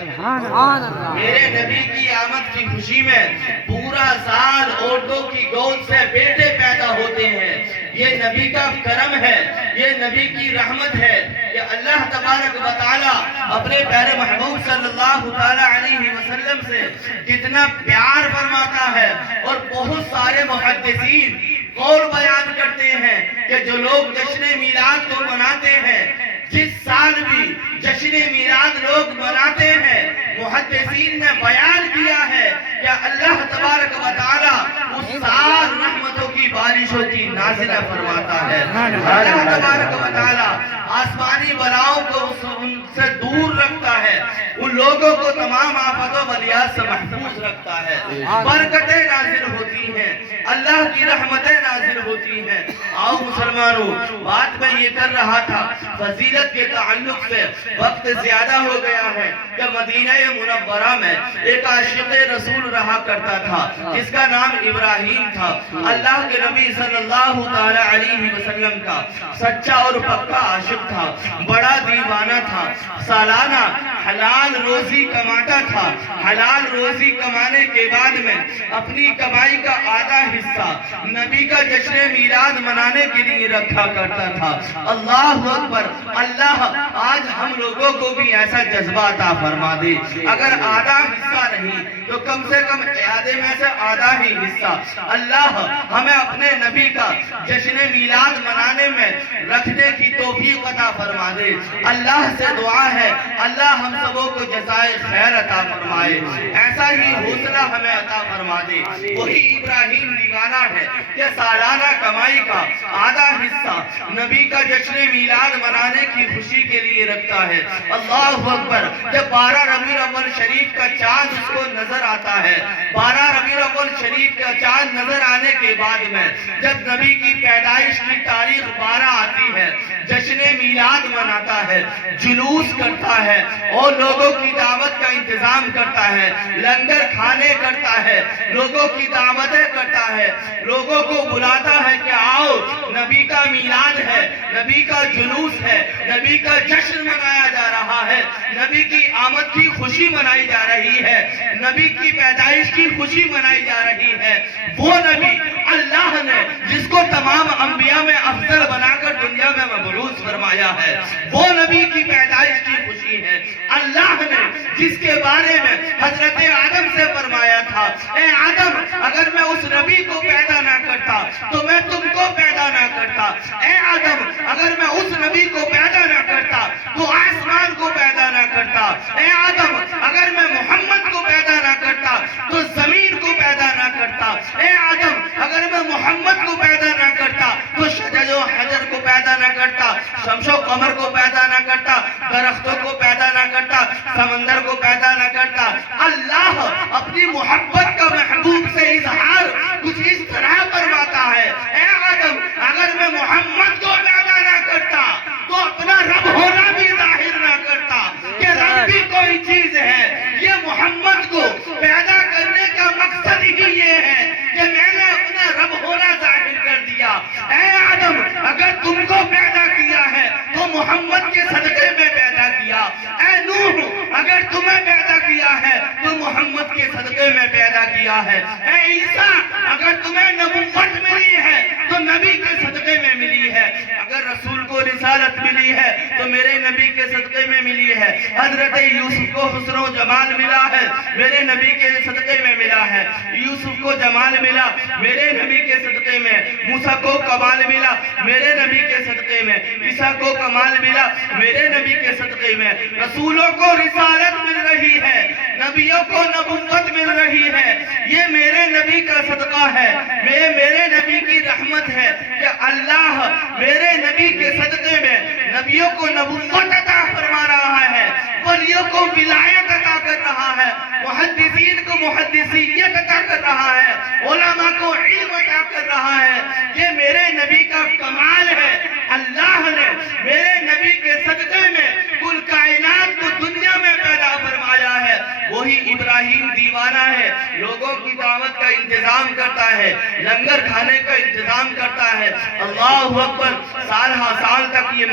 میرے نبی کی آمد کی خوشی میں پورا سال عورتوں کی گود سے بیٹے پیدا ہوتے ہیں. یہ نبی کا کرم ہے, یہ نبی کی رحمت ہے کہ اللہ تبارک و تعالی اپنے پیارے محبوب صلی اللہ تعالی علیہ وسلم سے کتنا پیار فرماتا ہے. اور بہت سارے محدثین قول بیان کرتے ہیں کہ جو لوگ جشن میلاد کو مناتے ہیں, جس سال بھی جشن میلاد لوگ مناتے ہیں, محدثین نے بیان کیا ہے کہ اللہ تبارک و تعالی اس سال رحمتوں کی بارشوں کی نازل فرماتا ہے. اللہ تبارک و تعالی آسمانی بلاؤں کو ان سے دور رکھتا ہے, ان لوگوں کو تمام آفتوں بلیات سے محفوظ رکھتا ہے. برکتیں نازل ہوتی ہیں, اللہ کی رحمتیں نازل ہوتی ہیں. آؤ مسلمانوں, بات میں یہ کر رہا تھا فضیلت کے تعلق سے, وقت زیادہ ہو گیا ہے کہ مدینہ منورہ میں ایک عاشق رسول رہا کرتا تھا جس کا نام ابراہیم تھا. اللہ کے نبی صلی اللہ تعالی علیہ وسلم کا سچا اور پکا عاشق تھا, بڑا دیوانہ تھا, سالانہ حلال روزی کماتا تھا. حلال روزی کمانے کے بعد میں اپنی کمائی کا آدھا حصہ نبی کا جشن میلاد منانے کے لیے رکھا کرتا تھا. اللہ اکبر, اللہ آج ہم لوگوں کو بھی ایسا جذبہ عطا فرما دے. اگر آدھا حصہ نہیں تو کم سے کم آدھے میں سے آدھا ہی حصہ اللہ ہمیں اپنے نبی کا جشن میلاد منانے میں رکھنے کی توفیق عطا فرما دے. اللہ سے دعا ہے اللہ ہم سبوں کو جزائے خیر عطا فرمائے, ایسا ہی حوصلہ ہمیں عطا فرما دے. وہی ابراہیم دیوانہ ہے کہ سالانہ کمائی کا آدھا حصہ نبی کا جشن میلاد منانے کی خوشی کے لیے رکھتا ہے. اللہ اکبر, کہ 12 ربیع الاول شریف کا چاند اس کو نظر آتا ہے. 12 ربیع الاول شریف کا چاند نظر آنے کے بعد میں جب نبی کی پیدائش کی تاریخ 12 آتی ہے, جشن میلاد مناتا ہے, جلوس کرتا ہے اور لوگوں کی دعوت کا انتظام کرتا ہے, لنگر کھانے کرتا ہے, لوگوں کی دعوتیں کرتا ہے, لوگوں کو بلاتا ہے کہ آؤ نبی کا میلاد ہے, نبی کا جلوس ہے, نبی کا جشن منایا جا رہا ہے, نبی کی آمد کی خوشی منائی جا رہی ہے, نبی کی پیدائش کی خوشی منائی جا رہی ہے. وہ نبی اللہ نے جس کو تمام انبیاء میں افضل بنا کر دنیا میں مبعوث فرمایا ہے, وہ نبی کی پیدائش کی خوشی ہے. اللہ نے جس کے بارے میں حضرت آدم سے فرمایا تھا, اے آدم اگر میں اس نبی کو پیدا نہ کرتا تو میں تم کو پیدا نہ کرتا. اے آدم اگر میں اس نبی کو پیدا نہ کرتا تو آسمان کو پیدا نہ کرتا. اے آدم اگر میں محمد کو پیدا نہ کرتا تو زمین کو پیدا نہ کرتا. اے آدم اگر میں محمد کو پیدا نہ کرتا تو شجر و حجر کو پیدا نہ کرتا, شمس و قمر کو پیدا نہ کرتا, درختوں کو پیدا نہ کرتا, سمندر کو پیدا نہ کرتا. اللہ اپنی محبت کا محبوب سے اظہار کچھ اس طرح فرماتا ہے, اے آدم اگر میں محمد کو پیدا نہ کرتا تو اپنا رب ہونا بھی ظاہر نہ کرتا کہ رب بھی کوئی چیز ہے. یہ محمد کو پیدا کرنے کا مقصد ہی یہ ہے کہ میں نے اپنا رب ہونا ظاہر کر دیا. اے آدم اگر تم کو پیدا کیا ہے تو محمد کے صدقے میں پیدا کیا. اے نوح اگر تمہیں پیدا کیا ہے تو محمد کے صدقے میں پیدا کیا ہے. اے عیسیٰ اگر تمہیں نبوت ملی ہے تو نبی کے صدقے میں ملی ہے. اگر رسول کو رسالت ملی ہے تو میرے نبی کے صدقے میں ملی ہے. حضرت یوسف کو حسن و جمال ملا ہے, میرے نبی کے صدقے میں ملا ہے. یوسف کو جمال ملا, میرے نبی کے صدقے میں. موسیٰ کو کمال ملا, میرے نبی کے صدقے میں. عیسیٰ کو کمال ملا, میرے نبی کے صدقے میں. رسولوں کو رسالت مل رہی ہے, نبیوں کو نبوت مل رہی ہے. یہ میرے نبی کا صدقہ ہے, میرے نبی کی رحمت ہے کہ اللہ میرے نبی کے صدقے میں نبیوں کو نبوت عطا فرما رہا ہے, ولیوں کو ولایت عطا کر رہا ہے, محدثین کو محدثیت عطا کر رہا ہے, علماء کو علم عطا کر رہا ہے. یہ میرے نبی کا کمال ہے. اللہ نے میرے نبی کے صدقے میں کل کائنات کو دنیا میں پیدا فرمایا ہے. وہی ابراہیم دیوانہ ہے, لوگوں کی دعوت کا انتظام کرتا ہے, لنگر کھانے کا انتظام کرتا ہے. اللہ اکبر, سال ہا سال تک یہ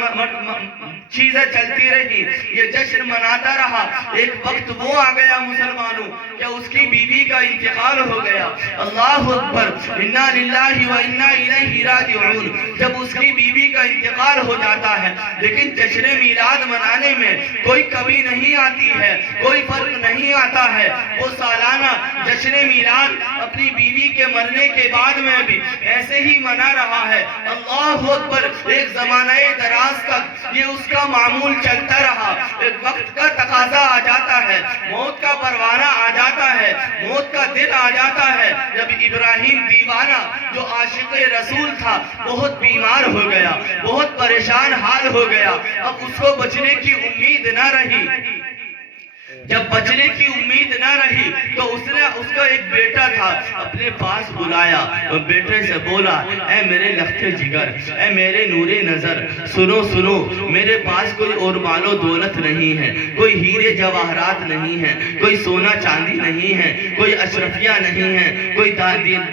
چیزیں چلتی رہی، یہ جشن مناتا رہا. ایک وقت وہ آ گیا مسلمانوں کہ اس کی بیوی کا انتقال ہو گیا. اللہ اکبر، انا للہ و انا الیہ راجعون. جب اس کی بیوی کا انتقال ہو جاتا ہے، لیکن جشن میلاد منانے میں کوئی کمی نہیں آتی ہے، کوئی فرق نہیں آتا ہے. وہ سالانہ جشن میلاد اپنی بیوی کے مرنے کے بعد میں بھی ایسے ہی منا رہا ہے. اللہ اکبر. ایک زمانہ دراز تک یہ اس کا معمول چلتا رہا. ایک وقت کا تقاضا آ جاتا ہے، موت کا پروانہ آ جاتا ہے، موت کا دن آ جاتا ہے. جب ابراہیم دیوانہ جو عاشق رسول تھا بہت بیمار ہو گیا، بہت پریشان حال ہو گیا. اب اس کو بچنے کی امید نہ رہی. جب بچنے کی امید نہ رہی تو اس کا ایک بیٹا تھا، اپنے پاس بلایا اور بیٹے سے بولا، اے میرے لخت جگر، اے میرے نور نظر، سنو سنو، میرے پاس کوئی اور مال و دولت نہیں ہے، کوئی ہیرے جواہرات نہیں ہے، کوئی سونا چاندی نہیں ہے، کوئی اشرفیہ نہیں ہے، کوئی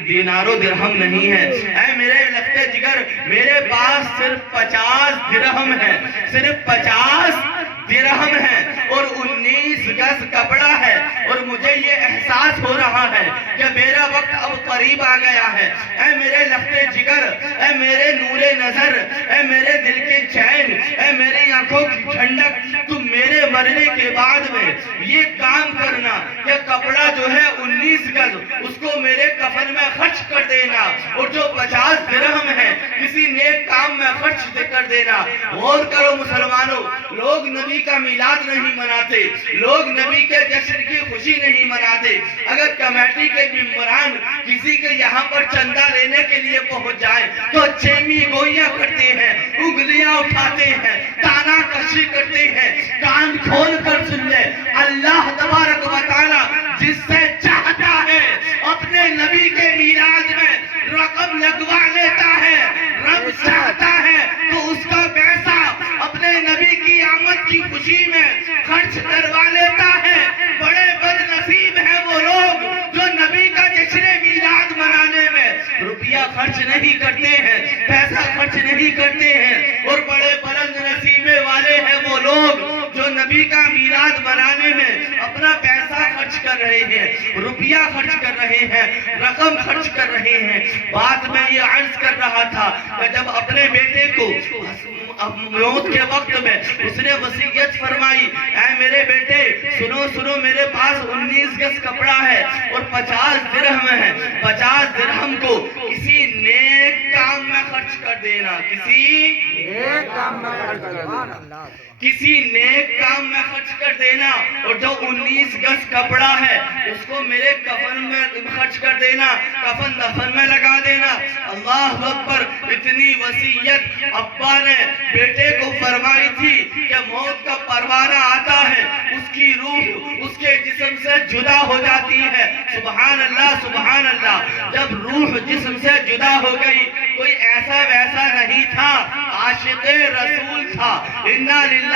دینار و درہم نہیں ہے. اے میرے لخت جگر، میرے پاس صرف 50 درہم ہے، صرف 50 درہم ہے اور 19 گز کپڑا ہے. اور مجھے یہ احساس ہو رہا ہے کہ میرا وقت اب قریب آ گیا ہے. اے میرے لخت جگر، اے میرے نور نظر، اے میرے دل کے چین، اے میری آنکھوں کی ٹھنڈک، تم میرے مرنے کے بعد میں یہ کام کرنا کہ کپڑا جو ہے 19 گز اس کو میرے کفن میں خرچ کر دینا، اور جو 50 درہم ہے کسی نیک کام میں خرچ کر دینا. غور کرو مسلمانوں، لوگ نبی کا میلاد نہیں مناتے، لوگ نبی کے جشن کی خوشی نہیں مناتے. اگر کمیٹی کے ممبران کسی کے یہاں پر چندہ لینے کے لیے پہنچ جائیں تو چیمی گوئیاں کرتے ہیں، انگلیاں اٹھاتے ہیں، تانا کشی کرتے ہیں. کان کھول کر سن لے، اللہ تبارک و تعالی جس سے چاہتا ہے اپنے نبی کے میلاد میں رقم لگوا لیتا ہے. رب چاہتا ہے تو اس کا پیسہ اپنے نبی کی آمد کی خوشی میں خرچ کروا لیتا ہے. بڑے بد نصیب ہیں وہ لوگ جو نبی کا جشن میلاد منانے میں روپیہ خرچ نہیں کرتے ہیں، پیسہ خرچ نہیں کرتے ہیں. اور بڑے بلند نصیبے والے ہیں وہ لوگ جو نبی کا میلاد منانے میں اپنا پیسہ خرچ کر رہے ہیں، روپیہ خرچ کر رہے ہیں، رقم خرچ کر رہے ہیں. بات میں یہ عرض کر رہا تھا کہ جب اپنے بیٹے کو موت کے وقت میں اس نے وصیت فرمائی، اے میرے بیٹے سنو سنو، میرے پاس 19 گز کپڑا ہے اور 50 درہم ہے. 50 درہم کو کسی نیک کام میں خرچ کر دینا، کسی نیک کام میں خرچ کر دینا، کسی نیک کام میں خرچ کر دینا. اور جو 19 گز کپڑا ہے اس کو میرے کفن میں خرچ کر دینا، کفن دفن میں لگا دینا. اللہ اکبر. اتنی وصیت ابا نے بیٹے کو فرمائی تھی کہ موت کا پروانہ آتا ہے، اس کی روح اس کے جسم سے جدا ہو جاتی ہے. سبحان اللہ سبحان اللہ. جب روح جسم سے جدا ہو گئی، کوئی ایسا ویسا نہیں تھا، عاشق رسول تھا. انا للہ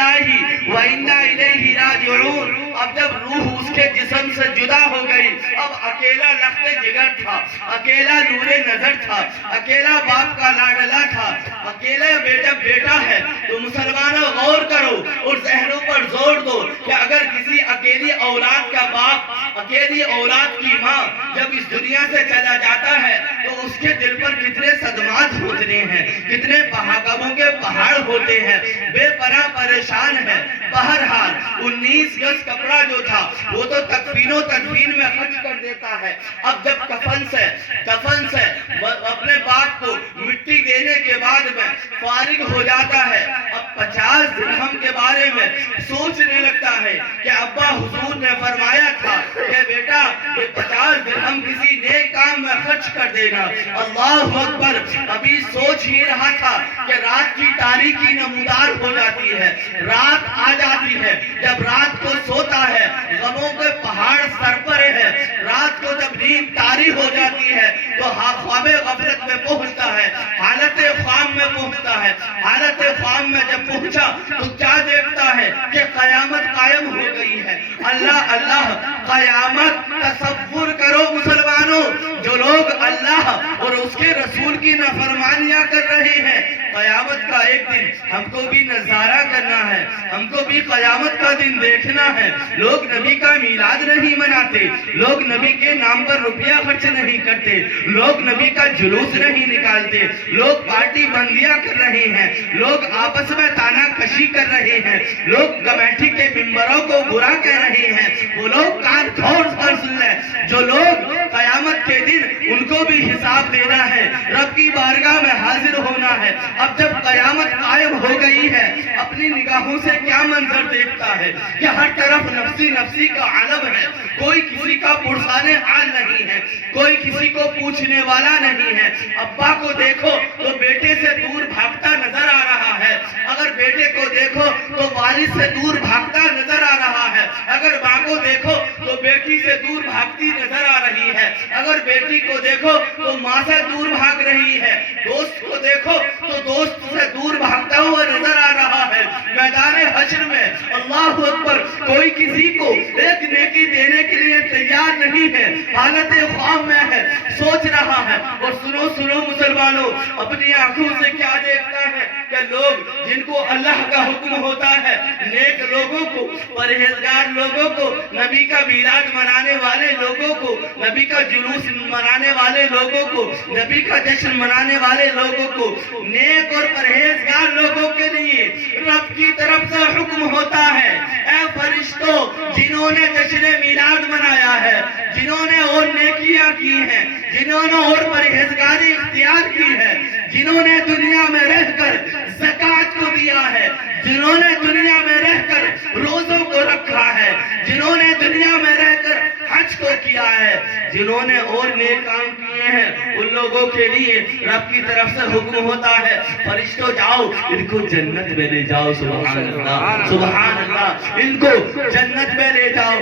و انا الیہ راجعون. اب جب روح اس کے جسم سے جدا ہو گئی، اب اکیلا لخت جگر تھا، اکیلا نور نظر تھا، اکیلا باپ کا لاڈلا تھا، اکیلا بیٹا ہے. تو مسلمانوں غور کرو اور ذہنوں پر زور دو کہ اگر کسی اکیلی اولاد کا باپ، اکیلی اولاد کی ماں جب اس دنیا سے چلا جاتا ہے تو اس کے دل پر کتنے صدمات ہوتے ہیں، کتنے غموں کے پہاڑ ہوتے ہیں، بے پناہ پریشان ہے. بہرحال 19 گز کپڑا جو تھا وہ تو تکفین و تدفین میں خرچ کر دیتا ہے. اب جب کفن سے اپنے باپ کو مٹی دینے کے بعد میں فارغ ہو جاتا ہے، اب 50 درہم کے بارے میں سوچنے لگتا ہے کہ ابا حضور نے فرمایا تھا کہ بیٹا یہ 50 درہم کسی نیک کام میں خرچ کر دینا. اللہ اکبر. ابھی سوچ ہی رہا تھا کہ رات کی تاریکی نمودار ہو جاتی ہے، رات آ جاتی ہے. جب رات کو سوتا ہے غموں کے پہاڑ سر پر ہے. رات کو جب نیند طاری ہو جاتی ہے تو خواب غفلت میں پہنچتا ہے، حالت خواب میں پہنچتا ہے. حالت خواب میں جب پہنچا تو کیا دیکھتا ہے کہ قیامت قائم ہو گئی ہے. اللہ اللہ. قیامت تصور کرو مسلمانوں، جو لوگ اللہ اور اس کے رسول کی نافرمانیاں کر رہے ہیں، قیامت کا ایک دن ہم کو بھی نظارہ کرنا ہے، ہم کو بھی قیامت کا دن دیکھنا ہے۔ لوگ نبی کا میلاد نہیں مناتے، لوگ نبی کے نام پر روپیہ خرچ نہیں کرتے، لوگ نبی کا جلوس نہیں نکالتے، لوگ پارٹی بندیاں کر رہے ہیں، لوگ آپس میں تانا کشی کر رہے ہیں، لوگ کمیٹی کے ممبروں کو برا کہہ رہے ہیں۔ وہ لوگ کان کھول کر سن لیں، جو لوگ قیامت کے دن ان کو بھی حساب دینا ہے، رب کی بارگاہ میں حاضر ہونا ہے۔ اب جب قیامت قائم ہو گئی ہے، اپنی نگاہوں سے کیا منظر دیکھتا ہے کہ ہر طرف نفسی نفسی کا عالم ہے، کوئی کسی کا پرسانے حال نہیں ہے، کوئی کسی کو پوچھنے والا نہیں ہے۔ ابا کو دیکھو تو بیٹے سے دور بھاگتا نظر آ رہا ہے، اگر بیٹے کو دیکھو تو والد سے دور بھاگتا نظر آ رہا ہے، اگر ماں کو دیکھو تو بیٹی سے دور بھاگتی نظر آ رہی ہے، اگر بیٹی کو دیکھو تو ماں سے دور بھاگ رہی ہے، دوست کو دیکھو تو دوست سے دور بھاگتا ہوا نظر آ رہا ہے۔ میدان حشر میں اللہ اکبر، کوئی کسی کو ایک نیکی دینے کے لیے تیار نہیں ہے، حالت خواب میں ہے، سوچ رہا ہے۔ اور سنو سنو مسلمانوں، اپنی آنکھوں سے کیا دیکھتا ہے کہ لوگ جن کو اللہ کا حکم ہوتا ہے، نیک لوگوں کو، پرہیزگار لوگوں کو، نبی کا میلاد منانے والے لوگوں کو، نبی کا جلوس منانے والے لوگوں کو، نبی کا جشن منانے والے لوگوں کو، نیک اور پرہیزگار لوگوں کے لیے رب کی طرف سے حکم ہوتا ہے، اے فرشتوں، جنہوں نے جشن میلاد منایا ہے، جنہوں نے اور نیکیاں کی ہیں، جنہوں نے اور پرہیزگاری اختیار کی ہے، جنہوں نے دنیا میں رہ کر زکوٰۃ کو دیا ہے، جنہوں نے دنیا میں رہ کر روزوں کو رکھا ہے، جنہوں نے دنیا میں رہ کر حج کو کیا ہے، جنہوں نے اور نیک کام کیے ہیں، ان لوگوں کے لیے رب کی طرف سے حکم ہوتا ہے، فرشتوں جاؤ ان کو جنت میں لے جاؤ۔ سبحان اللہ سبحان اللہ، ان کو جنت میں لے جاؤ۔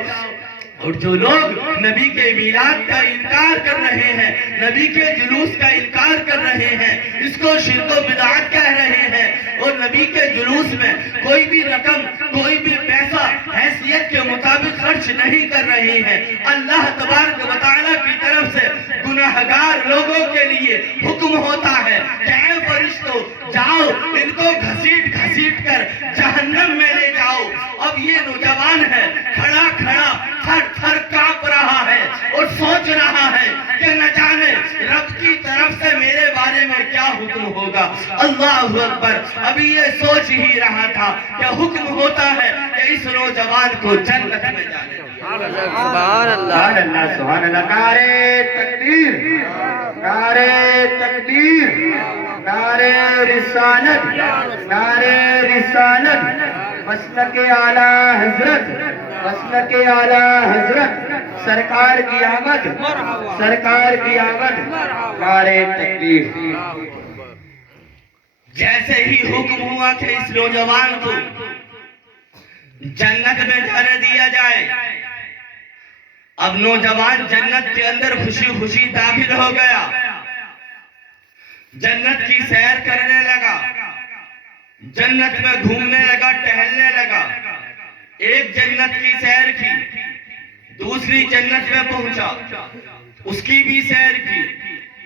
اور جو لوگ نبی کے میلاد کا انکار کر رہے ہیں، نبی کے جلوس کا انکار کر رہے ہیں، اس کو شرک و بدعت کہہ رہے ہیں، اور نبی کے جلوس میں کوئی بھی رقم، کوئی بھی پیسہ حیثیت کے مطابق خرچ نہیں کر رہے ہیں، اللہ تبارک و تعالیٰ کی طرف سے گناہگار لوگوں کے لیے حکم ہوتا ہے کہ اے فرشتوں جاؤ ان کو گھسیٹ گھسیٹ کر جہنم میں لے جاؤ۔ اب یہ نوجوان ہے، کھڑا کھڑا تھر تھر کانپ رہا ہے اور سوچ رہا ہے کہ نہ جانے رب کی طرف سے میرے بارے میں کیا حکم ہوگا۔ اللہ اکبر، ابھی یہ سوچ ہی رہا تھا کہ حکم ہوتا ہے کہ اس نوجوان کو جنت میں جانے۔ سبحان اللہ سبحان اللہ، نعرہ تکبیر، نعرہ تکبیر، نعرہ رسالت، نعرہ رسالت، مسلک اعلیٰ حضرت، مسلک اعلیٰ حضرت، سرکار کی آمد، سرکار کی آمد، نعرہ تکبیر۔ جیسے ہی حکم ہوا کہ اس نوجوان کو جنت میں جانے دیا جائے، اب نوجوان جنت کے اندر خوشی خوشی داخل ہو گیا، جنت کی سیر کرنے لگا، جنت میں گھومنے لگا، ٹہلنے لگا۔ ایک جنت کی سیر کی، دوسری جنت میں پہنچا، اس کی بھی سیر کی،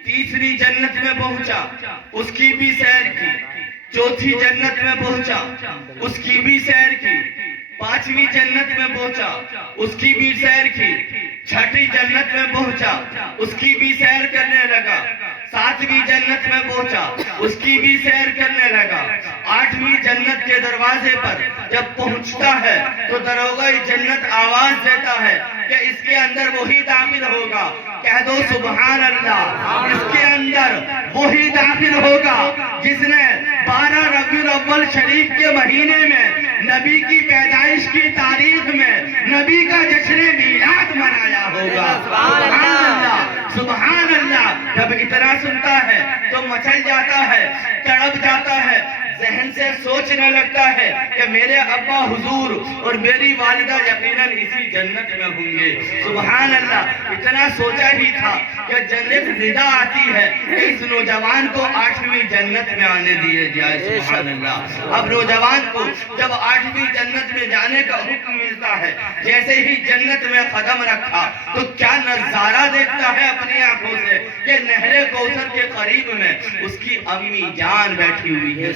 تیسری جنت میں پہنچا، اس کی بھی سیر کی، چوتھی جنت میں پہنچا، اس کی بھی سیر کی، پانچویں جنت میں پہنچا، اس کی بھی سیر کی، چھٹی جنت میں پہنچا، اس کی بھی سیر کرنے لگا، ساتویں جنت میں پہنچا، اس کی بھی سیر کرنے لگا، آٹھویں جنت کے دروازے پر جب پہنچتا ہے تو دروغہ جنت آواز دیتا ہے کہ اس کے اندر وہی داخل ہوگا، کہہ دو سبحان اللہ، اس کے اندر وہی داخل ہوگا جس نے 12 ربیع الاول شریف کے مہینے میں نبی کی پیدائش کی تاریخ میں نبی کا جشن میلاد منایا ہوگا۔ سبحان اللہ سبحان اللہ۔ جب اتنا سنتا ہے تو مچل جاتا ہے، تڑپ جاتا ہے، ذہن سے سوچنے لگتا ہے کہ میرے ابا حضور اور میری والدہ یقیناً اسی جنت میں ہوں گے۔ سبحان اللہ، اتنا سوچا ہی تھا کہ جنت ندا آتی ہے کہ اس نوجوان کو 8ویں جنت میں آنے دیے جائے۔ سبحان اللہ، اب نوجوان کو جب 8ویں جنت میں جانے کا حکم ملتا ہے، جیسے ہی جنت میں قدم رکھا تو کیا نظارہ دیکھتا ہے اپنی آنکھوں سے کہ نہر کوثر کے قریب میں اس کی امی جان بیٹھی ہوئی ہے۔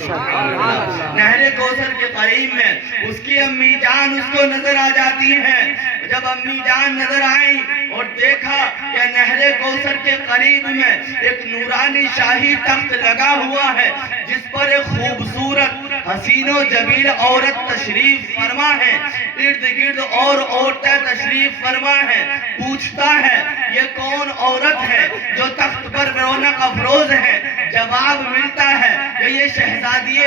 نہر کوثر کے قریب میں اس کی امی جان اس کو نظر آ جاتی ہیں۔ جب امی جان نظر آئیں اور دیکھا کہ نہر کوثر کے قریب میں ایک نورانی شاہی تخت لگا ہوا ہے جس پر ایک خوبصورت حسین و جمیل عورت تشریف فرما ہے، ارد گرد اور عورتیں تشریف فرما ہے، پوچھتا ہے یہ کون عورت ہے جو تخت پر رونق افروز ہے؟ جواب ملتا ہے کہ یہ شہزادی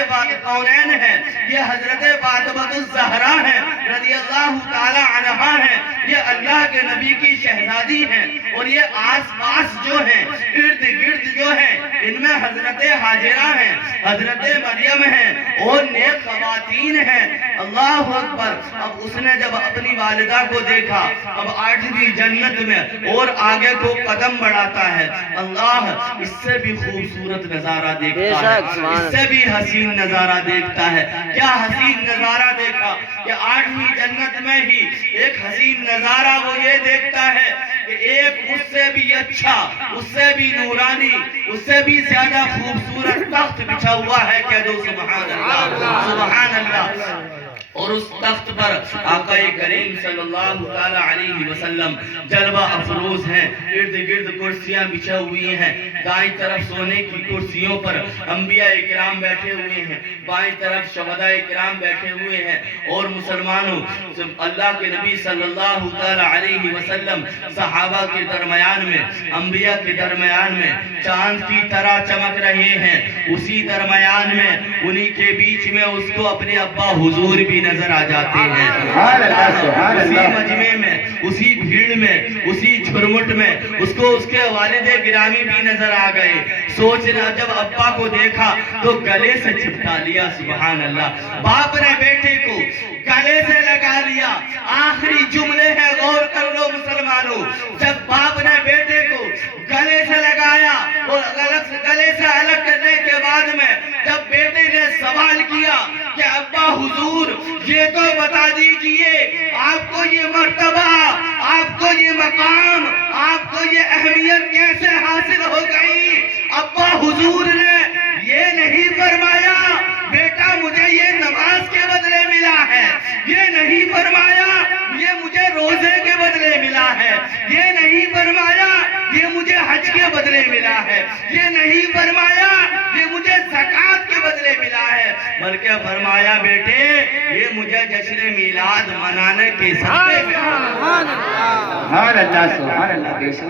کونین ہے، یہ حضرت فاطمہ الزہرا ہے رضی اللہ تعالی عنہا ہے، یہ اللہ کے نبی کی شہزادی ہیں، اور یہ آس پاس جو ہیں ارد گرد جو ہیں ان میں حضرت حاجرہ ہیں، حضرت مریم ہیں اور نیک خواتین ہیں۔ اللہ اکبر! اب اس نے جب اپنی والدہ کو دیکھا، اب 8ویں جنت میں اور آگے کو قدم بڑھاتا ہے، اللہ اس سے بھی خوبصورت نظارہ دیکھتا ہے، اس سے بھی حسین نظارہ دیکھتا ہے۔ کیا حسین نظارہ دیکھا کہ 8ویں جنت میں ہی ایک حسین نظارہ وہ یہ دیکھتا ہے کہ ایک اس سے بھی اچھا، اس سے بھی نورانی، اس سے بھی زیادہ خوبصورت تخت بچھا ہوا ہے۔ کہہ دو سبحان اللہ، سبحان اللہ۔ اور اس تخت پر آقا کریم صلی اللہ علیہ وسلم جلوہ افروز ہیں، ارد گرد کرسیاں بچھا ہوئی ہیں، دائیں طرف سونے کی کرسیوں پر انبیاء اکرام بیٹھے ہوئے ہیں، بائیں طرف شہداء اکرام بیٹھے ہوئے ہیں، اور مسلمانوں اللہ کے نبی صلی اللہ علیہ وسلم صحابہ کے درمیان میں، انبیاء کے درمیان میں چاند کی طرح چمک رہے ہیں۔ اسی درمیان میں انہی کے بیچ میں اس کو اپنے ابا حضور بھی نظر آ جاتے ہیں۔ اسی مجمع میں، اسی بھیڑ میں، اسی جھرمٹ میں اس کو اس کے والد گرامی بھی نظر آ گئے۔ سوچنا جب ابا کو دیکھا تو گلے سے چپٹا لیا۔ سبحان اللہ، باپ نے بیٹے کو گلے سے لگا لیا۔ آخری جملے ہیں، غور کر لو مسلمانوں، جب باپ نے بیٹے کو گلے سے لگایا اور گلے سے الگ کرنے کے بعد میں جب بیٹے نے سوال کیا کہ ابا حضور یہ تو بتا دیجئے آپ کو یہ مرتبہ، آپ کو یہ مقام، آپ کو یہ اہمیت کیسے حاصل ہو گئی؟ ابا حضور نے یہ نہیں فرمایا بیٹا مجھے یہ نماز کے بدلے ملا ہے، یہ نہیں فرمایا یہ مجھے روزے کے بدلے ملا ہے، یہ نہیں فرمایا یہ مجھے حج کے بدلے ملا ہے، یہ نہیں فرمایا یہ مجھے زکوٰۃ کے بدلے ملا ہے، بلکہ فرمایا بیٹے یہ مجھے جشن میلاد منانے کے صدقے میں۔ سبحان اللہ، سبحان اللہ۔